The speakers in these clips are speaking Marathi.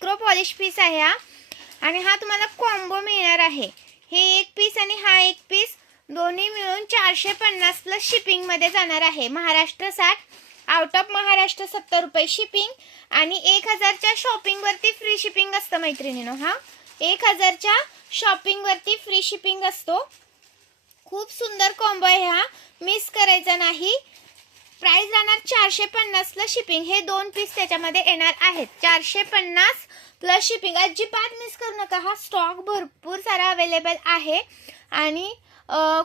मायक्रो पॉलिश पीस आहे हा, आणि हा तुम्हाला कॉम्बो मिळणार आहे। हे एक पीस आणि हा एक पीस दोन्ही मिळून 450 प्लस शिपिंग मध्ये जाणार आहे। महाराष्ट्र 60, आउट ऑफ महाराष्ट्र 70 रुपये शिपिंग, आणि 1000च्या शॉपिंग वरती फ्री शिपिंग असतं मैत्रिणींनो। हा 1000च्या शॉपिंग वरती फ्री शिपिंग असतो। खूप सुंदर कॉम्बो आहे हा, मिस करायचा नाही। प्राइस राहणार 450 प्लस शिपिंग। हे दोन पीस त्याच्यामध्ये येणार आहेत, 450 प्लस शिपिंग। अजिबात मिस करू नका, हा स्टॉक भरपूर सारा अवेलेबल आहे आणि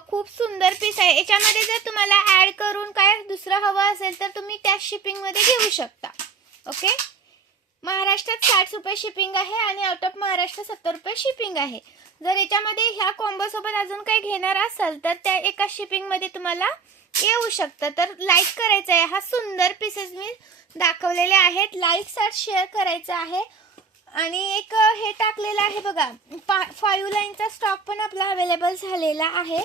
खूप सुंदर पीस आहे। याच्यामध्ये जर तुम्हाला ऍड करून काय दुसरं हवं असेल तर तुम्ही त्या शिपिंग मध्ये घेऊ शकता। ओके, महाराष्ट्रात 60 रुपये शिपिंग आहे आणि आउट ऑफ महाराष्ट्र 70 रुपये शिपिंग आहे। जर याच्यामध्ये ह्या कॉम्बो सोबत अजून काही घेणार असाल तर त्या एका शिपिंग मध्ये तुम्हाला येऊ शकतं। तर लाईक करायचं आहे, हा सुंदर पीसेस मी दाखवलेले आहेत, लाईक आणि शेअर करायचं आहे। आणि एक हे टाकलेलं आहे बघा, 5 लाईनचा स्टॉक पण आपला अवेलेबल झालेला आहे,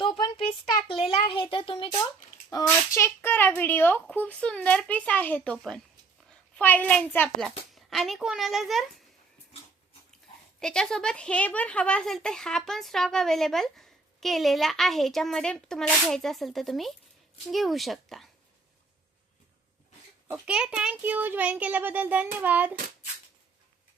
तो पण पीस टाकलेला आहे, तर तुम्ही तो चेक करा व्हिडिओ। खूप सुंदर पीस आहे तो पण 5 लाईनचा आपला। आणि कोणाला जर त्याच्यासोबत हे पण हवा असेल तर हा पण स्टॉक अवेलेबल केलेला आहे, ज्यामध्ये तुम्हाला घ्यायचं असेल तर तुम्ही घेऊ शकता। ओके, थँक्यू, जॉईन केल्याबद्दल धन्यवाद।